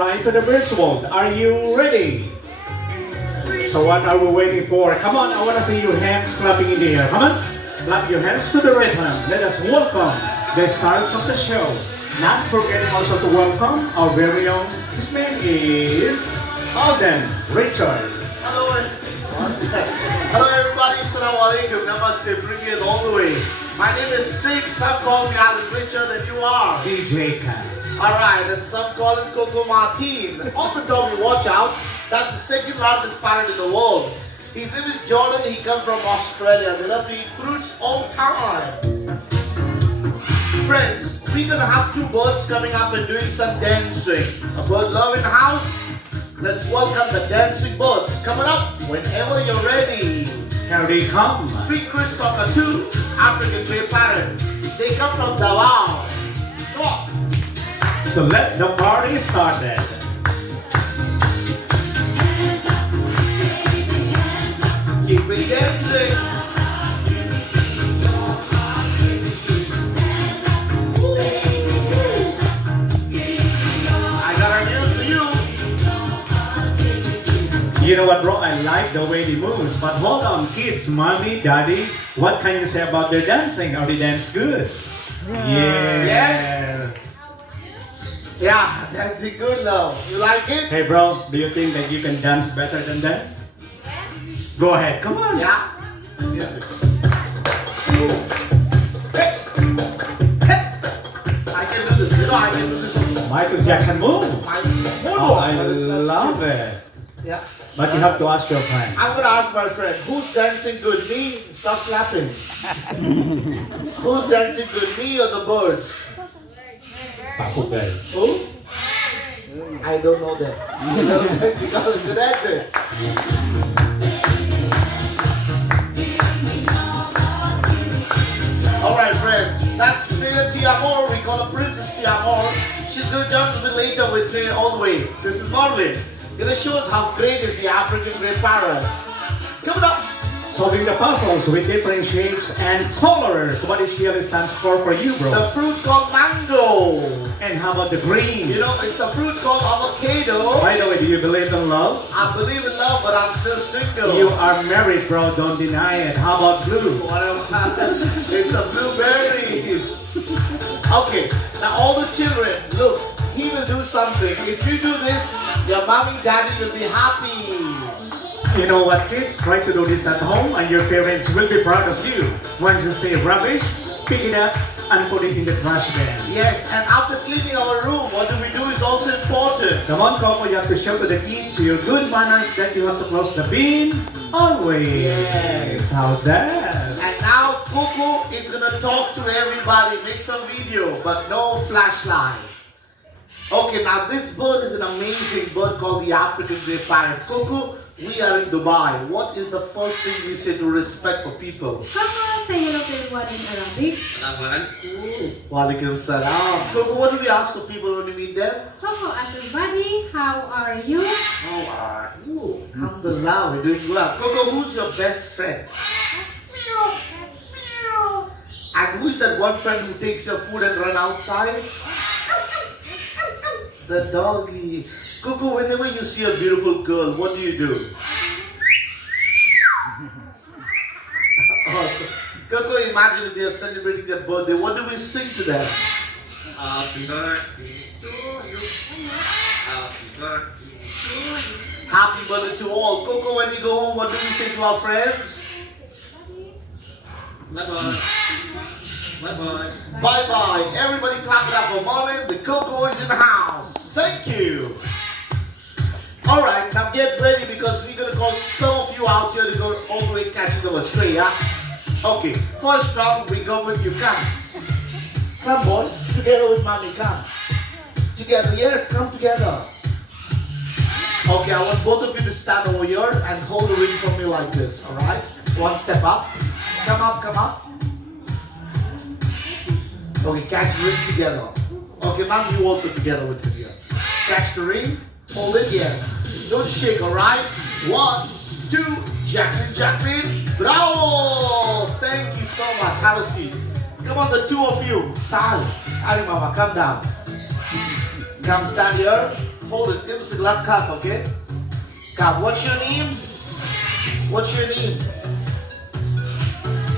flying to the bird's world. Are you ready? So what are we waiting for? Come on, I want to see your hands clapping in the air. Come on, clap your hands to the rhythm. Let us welcome the stars of the show. Not forgetting also to welcome our very own. His name is Alden Richard. Hello, everyone. Hello, everybody. Assalamu alaikum. Namaste. Bring it all the way. My name is Sid. Some call me Alden Richard, and you are DJ Cass. all right. And some call him Coco Martin. On the top, you watch out. That's the second largest parrot in the world. His name is Jordan. He comes from Australia. They love to eat fruits all the time. Friends, we're gonna have two birds coming up and doing some dancing. A bird love in the house. Let's welcome the dancing birds coming up whenever you're ready. Here they come. Big Chris Cockatoo, African grey parrot. They come from Davao. Come on. So let the party started. Keep it dancing. I got our news for you. You know what, bro? I like the way they moves. But hold on, kids, mommy, daddy, what can you say about their dancing? Are they dance good? Yes. Yeah, that's a good love. You like it? Hey, bro, do you think that you can dance better than them? Go ahead, come on. Yeah. Yes. Hey. Hey. I can do this. You know I can do this. Michael Jackson move. Oh, I But it's not love skill. it. Yeah. But you have to ask your friend. I'm gonna ask my friend, who's dancing good? Me? Stop clapping. Who's dancing good? Me or the birds? Pakugay. Who? I don't know that. You know, that's it. Alright friends, that's Freda Tiamor. We call her Princess Tiamor. She's gonna join us a bit later with Train all the way. This is Marlin. Gonna show us how great is the African grey parrot. Coming up. Solving the puzzles with different shapes and colors. What is yellow stands for you, bro? The fruit called mango. And how about the green? You know, it's a fruit called avocado. By the way, do you believe in love? I believe in love, but I'm still single. You are married, bro. Don't deny it. How about blue? Whatever. It's the blueberries. Okay, now all the children, look, he will do something. If you do this, your mommy, daddy will be happy. You know what, kids? Try to do this at home and your parents will be proud of you. Once you say rubbish, pick it up and put it in the trash bin. Yes, and after cleaning our room, what do we do is also important. Come on, Coco, you have to show to the kids your good manners that you have to close the bin always. Yes. How's that? And now Coco is gonna talk to everybody, make some video, but no flashlight. Okay, now this bird is an amazing bird called the African grey parrot. Coco, we are in Dubai. What is the first thing we say to respect for people? Coco, say hello to everyone in Arabic. Walaikum salam. Coco, what do we ask for people when we meet them? Coco, ask everybody, how are you? How are you? Alhamdulillah, we're doing well. Coco, who's your best friend? And who's that one friend who takes your food and run outside? The doggy. Coco, whenever you see a beautiful girl, what do you do? Coco, imagine if they are celebrating their birthday. What do we sing to them? Happy birthday to you. Happy birthday to you. Happy birthday to all. Coco, when we go home, what do we say to our friends? Bye bye. Bye bye. Bye bye. Everybody clap it up for Marlon. The Coco is in the house. Thank you. Alright, now get ready because we're going to call some of you out here to go all the way catching the stray, yeah? Okay, first round we go with you. Come. Come, boy. Together with mommy. Come. Together. Yes, come together. Okay, I want both of you to stand over here and hold the ring for me like this, alright? One step up. Come up, come up. Okay, catch the ring together. Okay, mom, you also together with me here. Catch the ring, hold it, yes. Don't shake, alright? 1, 2, Jacqueline, Jacqueline. Bravo! Thank you so much. Have a seat. Come on, the two of you. Tali, mama, come down. Come stand here. hold it. Give us a glad calf, okay? Calf, what's your name? What's your name?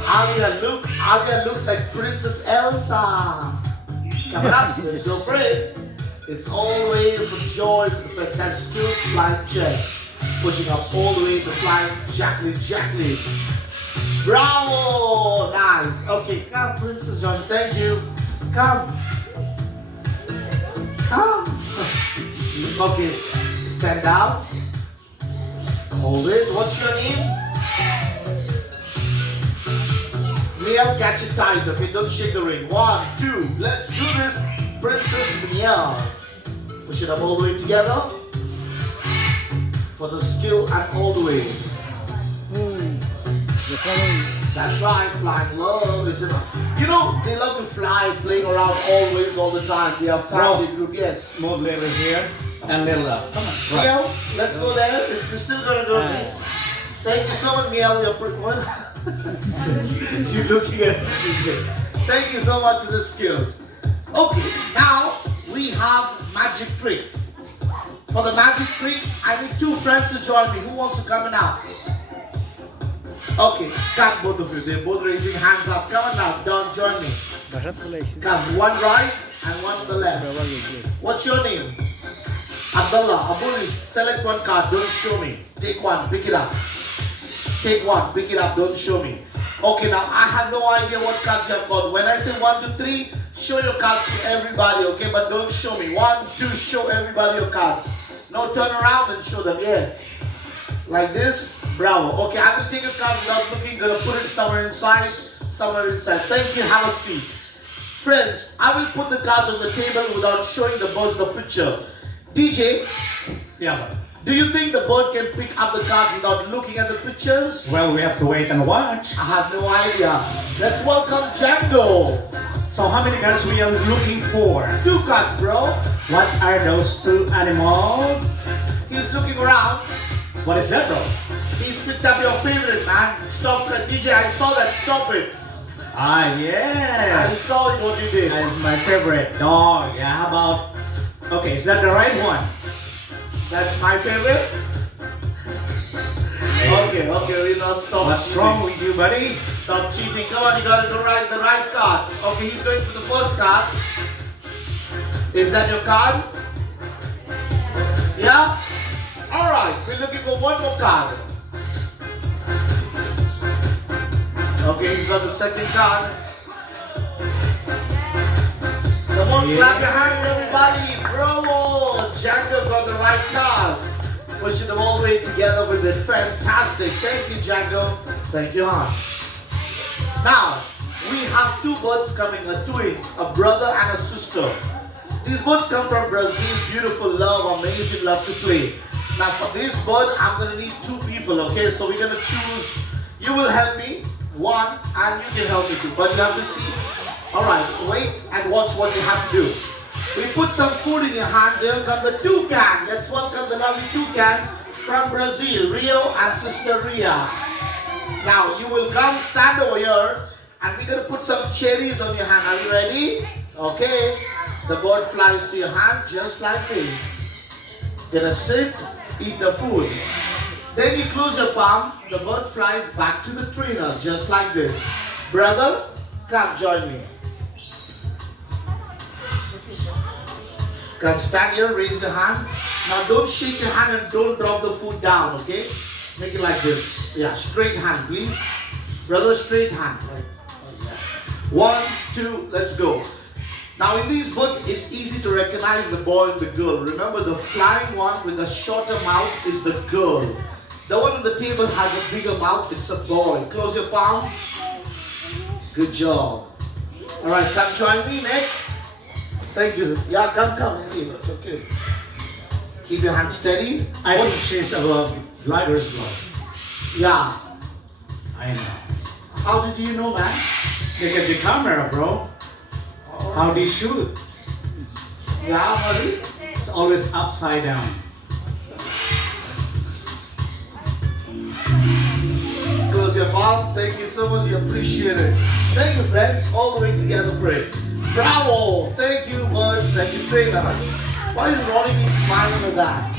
Alia looks like Princess Elsa. Come on, let's go for it. It's all the way from joy for the fantastic skills flying jet. Pushing up all the way to flying Jacqueline. Bravo! Nice. Okay, come, Princess John. Thank you. Come. Okay, stand out. Hold it. What's your name? Miel, catch it tight. Okay, don't shake the ring. 1, 2. Let's do this. Princess Miel. Push it up all the way together. For the skill and all the way. That's right, flying love, isn't it? You know, they love to fly, playing around always, all the time. They are family group, yes. Move little here and little up. Come on. Right. Miel, let's go there. It's still gonna go. Thank you so much, Miel. You're pretty one. She's looking at me. Thank you so much for the skills. Okay, now we have magic trick. For the magic trick, I need 2 friends to join me. Who wants to come now? Okay, come both of you. They're both raising hands up. Come on now, Don, join me. Come, one right and one on the left. What's your name? Abdullah, Abulish, select one card, don't show me. Take one, pick it up. Take one, pick it up, don't show me. Okay, now I have no idea what cards you have got. When I say 1, 2, 3, show your cards to everybody, okay? But don't show me. 1, 2, show everybody your cards. No, turn around and show them, yeah. Like this, bravo. Okay, I will take a card without looking, gonna put it somewhere inside. Thank you, have a seat. Friends, I will put the cards on the table without showing the birds the picture. DJ, Yeah. do you think the bird can pick up the cards without looking at the pictures? Well, we have to wait and watch. I have no idea. Let's welcome Django. So how many cards we are looking for? 2 cards, bro. What are those 2 animals? He's looking around. What is that, bro? He's picked up your favorite, man. Stop it. DJ, I saw that. Stop it. Ah, I yeah. saw it, what you did. That is my favorite dog. Yeah, how about... Okay, is that the right one? That's my favorite. Okay, we not stop What's cheating. wrong with you, buddy? Stop cheating. Come on, you got the right cards. Okay, he's going for the first card. Is that your card? Yeah? Alright, we're looking for one more card. Okay, he's got the second card. Come on, clap your hands, everybody. Bravo! Django got the right cards. Pushing them all the way together with it. Fantastic. Thank you, Django. Thank you, Hans. Now, we have 2 birds coming, twins, a brother and a sister. These birds come from Brazil. Beautiful love, amazing love to play. Now, for this bird, I'm going to need 2 people, okay? So we're going to choose. You will help me, 1, and you can help me too. But you have to see. Alright, wait and watch what you have to do. We put some food in your hand. There come the toucan. Let's welcome the lovely toucans from Brazil, Rio and Sister Ria. Now, you will come stand over here and we're going to put some cherries on your hand. Are you ready? Okay. The bird flies to your hand just like this. Gonna sit, eat the food. Then you close your palm. The bird flies back to the trainer just like this. Brother, come join me. Come stand here, raise your hand. Now don't shake your hand and don't drop the food down, okay? Make it like this. Yeah, straight hand, please. Brother, straight hand. Right. Oh, yeah. 1, 2, let's go. Now in these birds, it's easy to recognize the boy and the girl. Remember, the flying one with a shorter mouth is the girl. The one on the table has a bigger mouth, it's a boy. Close your palm. Good job. Alright, come join me next. Thank you. Yeah, come. It's okay. Keep your hand steady. I think she's a vlogger's vlog. Yeah. I know. How did you know, man? Look at the camera, bro. How they shoot. Yeah, buddy. It's always upside down. Close your palm. Thank you so much. We appreciate it. Thank you, friends. All the way together for it. Bravo. Thank you, birds. Thank you, trainers. Why is Ronnie being smiling like that?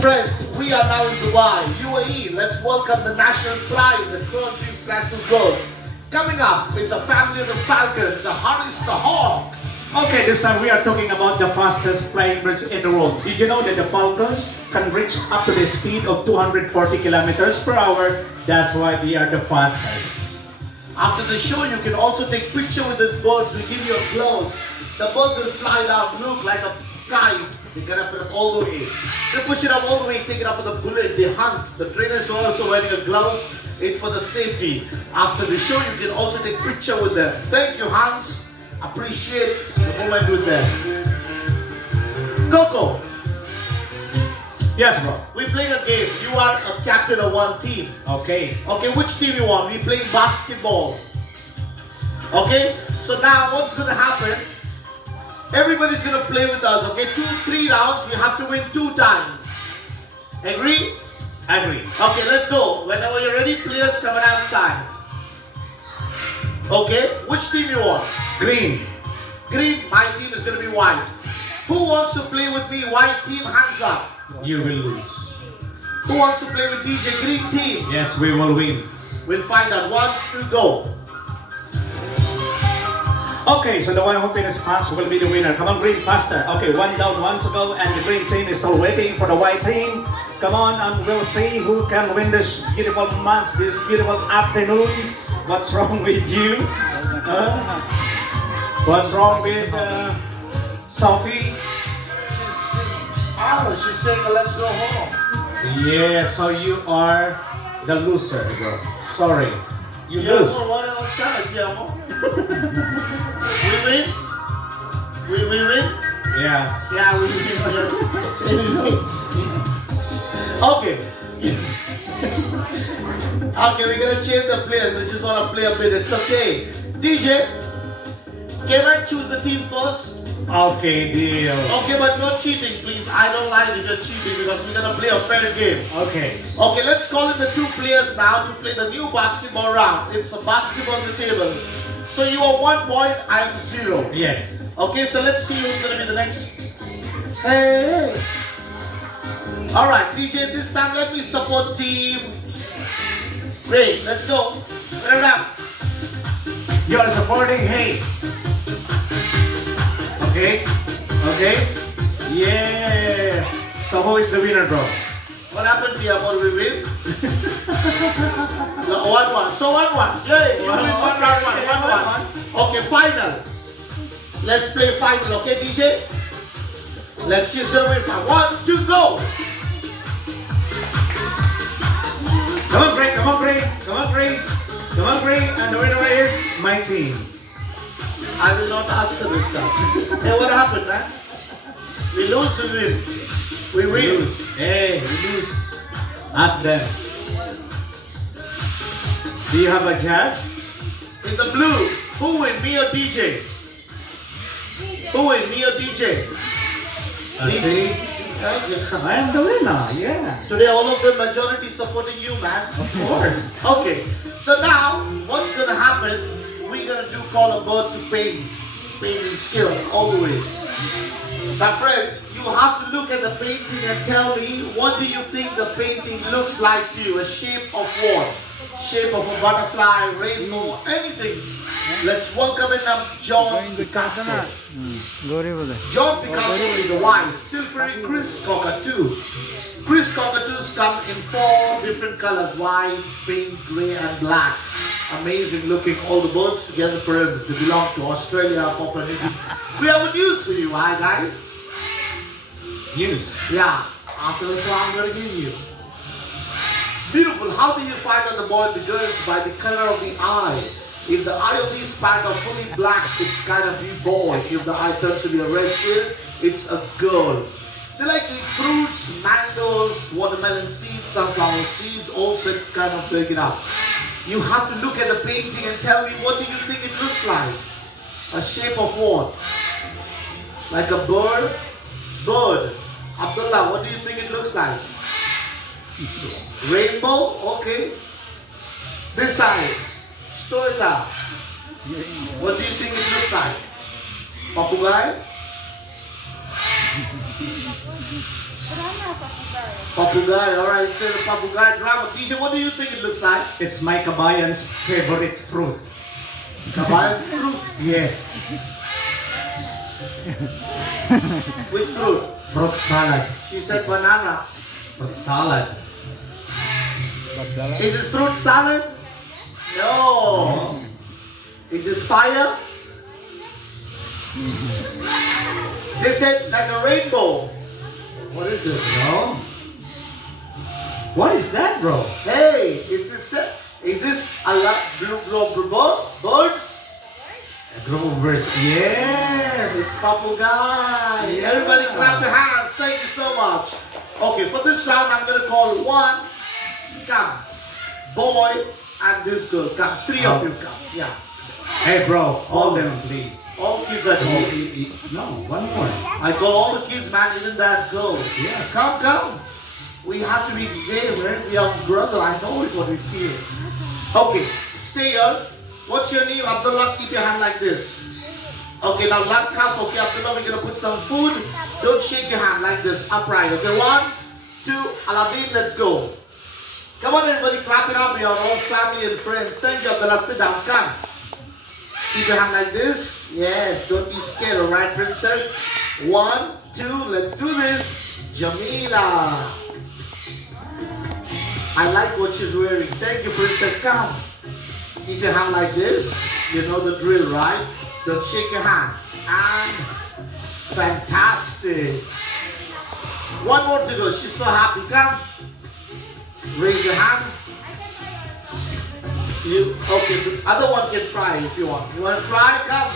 Friends, we are now in Dubai, UAE. Let's welcome the national pride, the Crown Beef National Goats. Coming up is a family of the Falcon, the Harris the Hawk. Okay, this time we are talking about the fastest flying birds in the world. Did you know that the falcons can reach up to the speed of 240 kilometers per hour? That's why they are the fastest. After the show, you can also take picture with these birds. We give you a close. The birds will fly down, look like a kite. They get up all the way. They push it up all the way, take it up with a bullet. They hunt. The trainers are also wearing a gloves. It's for the safety. After the show, you can also take picture with them. Thank you, Hans. Appreciate the moment with them. Coco, Yes, bro. we playing a game. You are a captain of one team. Okay. Okay, which team you want? We playing basketball. Okay, so now what's gonna happen? Everybody's gonna play with us. Okay, 2-3 rounds. We have to win 2 times. Agree? Agree. Okay, let's go. Whenever you're ready, players coming outside. Okay, which team you want? Green. Green. My team is gonna be white. Who wants to play with me? White team, hands up. You will lose. Who wants to play with DJ? Green team. Yes, we will win. We'll find out. 1, 2, go. Okay, so the one who finishes fast will be the winner. Come on, green, faster. Okay, 1 down, 1 to go, and the green team is still waiting for the white team. Come on, and we'll see who can win this beautiful match, this beautiful afternoon. What's wrong with you? What's wrong with Sophie? She's saying let's go home. Yeah, so you are the loser, bro. Sorry, you lose. What else? Tiamo? We win? We win? Yeah. Yeah, we win. Okay. Okay, we're gonna change the players. They just wanna play a bit. It's okay. DJ, can I choose the team first? Okay, deal. Okay, but no cheating, please. I don't like if you're cheating because we're gonna play a fair game. Okay. Okay, let's call in the 2 players now to play the new basketball round. It's a basketball on the table. So you are 1 point, I am 0. Yes. Okay, so let's see who's gonna be the next. Hey! Alright, DJ, this time let me support team. Great, let's go. Put it up. You are supporting Hey. Okay. Okay. Yeah. So who is the winner, bro? What happened here? What we win? No, 1-1. So 1-1. Yay! You win 1 round 1. 1-1. Okay, final. Let's play final, okay, DJ? Let's see who's gonna win. 1, 2, go! Come on, Greg. Come on, Greg. Come on, Greg. Come on, Greg. And the winner is my team. I will not ask her this time. Hey, what happened, man? We lose, we win. We We win. lose. Hey, we lose. Ask them. Do you have a judge? In the blue, who win, me or DJ? Who win, me or DJ? See? I am the winner. Yeah. Today, all of the majority supporting you, man. Of course. Okay, so now what's gonna happen? We're gonna do call a bird to paint, painting skills all the way. My friends, you have to look at the painting and tell me what do you think the painting looks like to you? A shape of what? Shape of a butterfly, rainbow, anything. Let's welcome in John Picasso. John Picasso is a white, silvery Chris cockatoo. Chris cockatoos come in 4 different colors: white, pink, grey, and black. Amazing looking, all the birds together for him to belong to Australia, Papua New Guinea. We have a news for you, hi guys? News. Yeah, after this one I'm gonna give you. Beautiful, how do you find out the boy and the girl? It's by the color of the eye. If the eye of these pants are fully black, it's kind of be boy. If the eye turns to be a red shade, it's a girl. They like to eat fruits, mangoes, watermelon seeds, sunflower seeds, all set kind of break it up. You have to look at the painting and tell me what do you think it looks like? A shape of what? Like a bird? Bird. Abdullah, what do you think it looks like? Rainbow? Okay. This side. Stoita. What do you think it looks like? Papugay? Papugay, alright, it's a papugay drama. Teacher, what do you think it looks like? It's my kabayan's favorite fruit. Kabayan's fruit. Yes, Which fruit? fruit salad. She said banana. Fruit salad. Is this fruit salad? No. Is this fire? They said like a rainbow. What is it? No. What is that, bro? Hey, it's a set. Is this a birds? Grovers. Yes. It's papugay. Everybody clap your hands. Thank you so much. Okay, for this round, I'm going to call one. Come. Boy and this girl. Come. Three of you come. Yeah. Hey, bro, call them, please. All kids I call. No, one more. I call all the kids, man, even that girl. Yes. Come. We have to be together. We are brother. I know what we feel. Okay, stay here. What's your name? Abdullah, keep your hand like this. Okay, now left cup. Okay, Abdullah, we're gonna put some food. Don't shake your hand like this, upright. Okay, 1, 2, Aladdin, let's go. Come on, everybody, clap it up. We are all family and friends. Thank you, Abdullah. Sit down. Come. Keep your hand like this. Yes, don't be scared, alright, princess? 1, 2, let's do this. Jamila. I like what she's wearing. Thank you, princess. Come. Keep your hand like this. You know the drill, right? Don't shake your hand. And fantastic. One more to go. She's so happy. Come. Raise your hand. You okay? The other one can try if you want. You want to try? Come.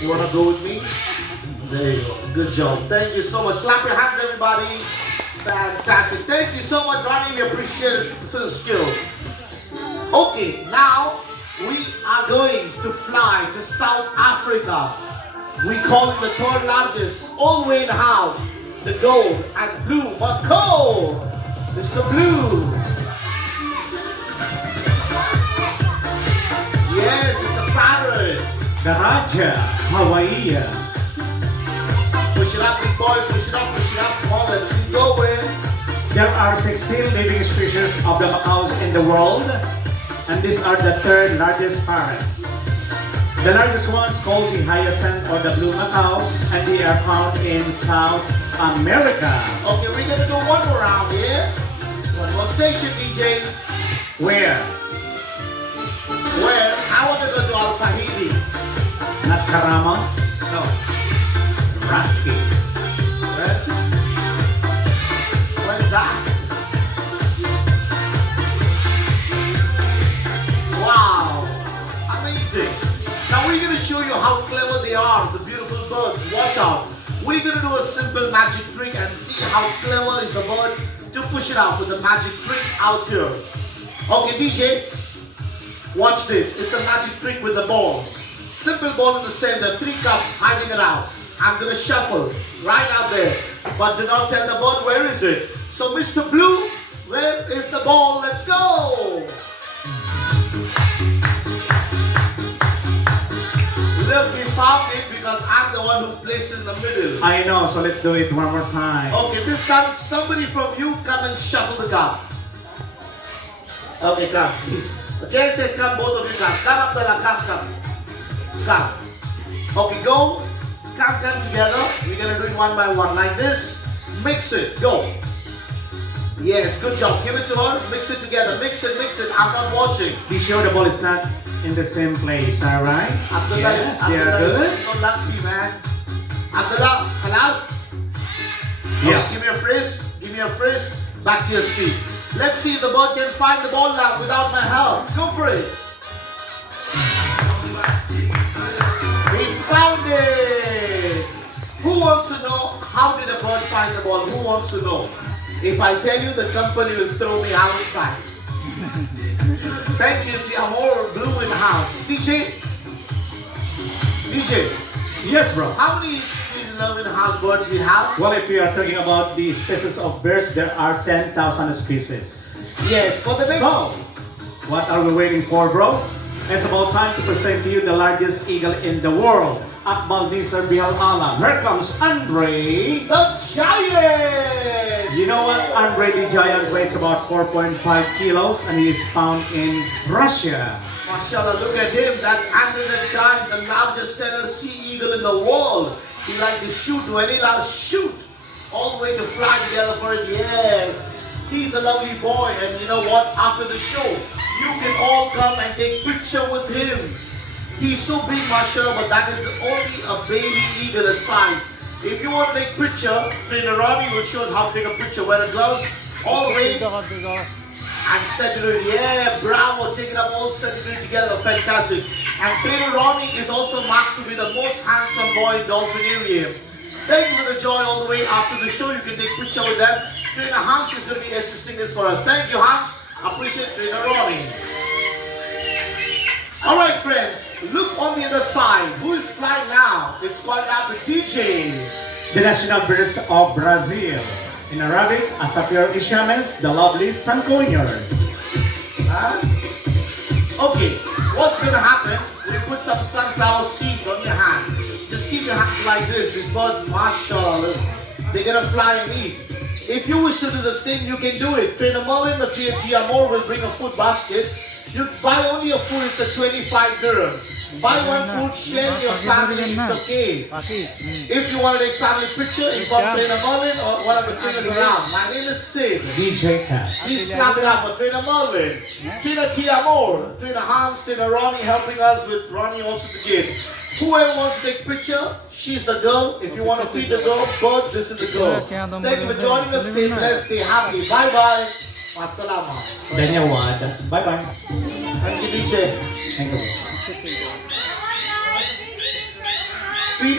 You want to go with me? There you go. Good job. Thank you so much. Clap your hands, everybody. Fantastic. Thank you so much, Ronnie. We appreciate it for the skill. Okay, now we are going to fly to South Africa. We call it the third largest, all the way in the house. The gold and blue Macau. Mr. Blue. Yes, it's a parrot. The Raja, Hawaii. Push it up, big boy. Push it up, push it up. Come on, let's keep going. There are 16 living species of the macaws in the world, and these are the third largest parrot. The largest ones called the hyacinth or the blue macaw, and they are found in South America. Okay, we're gonna do one more round here. One more station, DJ. Where? Where? I want to go to Al Fahidi. Not Karama? No. Ratsky. Where? Where's that? Wow. Amazing. Now we're going to show you how clever they are, the beautiful birds. Watch out. We're going to do a simple magic trick and see how clever is the bird to push it out with the magic trick out here. Okay, DJ. Watch this. It's a magic trick with the ball. Simple ball in the center, 3 cups hiding around. I'm gonna shuffle right out there. But do not tell the bird where is it. So Mr. Blue, where is the ball? Let's go! Look, he found it because I'm the one who placed it in the middle. I know, so let's do it one more time. Okay, this time somebody from you come and shuffle the cup. Okay, come. Okay, says come, both of you come. Come up, come. Come. Okay, go. Come together. We're gonna do it one by one, like this. Mix it. Go. Yes, good job. Give it to her. Mix it together. Mix it. I'm not watching. Be sure the ball is not in the same place, alright? Abdullah, Yes, they are Abdullah good. is so lucky, man. Abdullah, Khalas? Yeah. Okay, give me a phrase. Back to your seat. Let's see if the bird can find the ball now without my help. Go for it. We found it. Who wants to know how did a bird find the ball? Who wants to know? If I tell you, the company will throw me outside. Thank you, Tiamor Blue in the house. DJ. Yes, bro. How many species love in the house birds we have? Well, if we are talking about the species of birds, there are 10,000 species. Yes, for the next. So, what are we waiting for, bro? It's about time to present to you the largest eagle in the world. Akmal Nisar Bihal Alam. Here comes Andre. The Giant! You know what? Andre the Giant weighs about 4.5 kilos and he is found in Russia. Mashallah, look at him. That's Andre the Giant, the largest Steller sea eagle in the world. He likes to shoot when he loves shoot. All the way to fly together for it. Yes. He's a lovely boy. And you know what? After the show, you can all come and take picture with him. He's so big, mashallah, but that is only a baby eagle size. If you want to take picture, Trainer Ronnie will show us how to take a picture. Wear the gloves all the way and set it. Yeah, bravo, take it up, all set it together, fantastic. And Trainer Ronnie is also marked to be the most handsome boy in Dolphinarium. Thank you for the joy all the way. After the show, you can take picture with them. Trainer Hans is going to be assisting us for us. Thank you, Hans. Appreciate Trainer Ronnie. Alright friends, look on the other side. Who is flying now? It's called out the DJ. The national birds of Brazil. In Arabic, Asapir Ishames, the lovely Sancoiners. Okay, what's gonna happen? We put some sunflower seeds on your hand. Just keep your hands like this. These birds, mashallah, they're gonna fly and eat. If you wish to do the same, you can do it. Trainer Merlin of Tia Moore will bring a food basket. You buy only a food, it's a 25 dirham. Buy one food, share your family, it's okay. If you want to take family picture, inform Trainer Merlin or one of the trainers around. My name is Sid. DJ Cass. Please clap it up for Trainer Merlin, Trainer Tia Moore, Trainer Hans, Trainer Ronnie helping us with Ronnie also the gym. Whoever wants to take picture, she's the girl. If you want to feed the girl, bird, this is the girl. Thank you for joining us. Stay blessed, stay happy. Bye-bye. Masalama. Daniel Wad. Bye-bye. Thank you, DJ. Thank you. Feed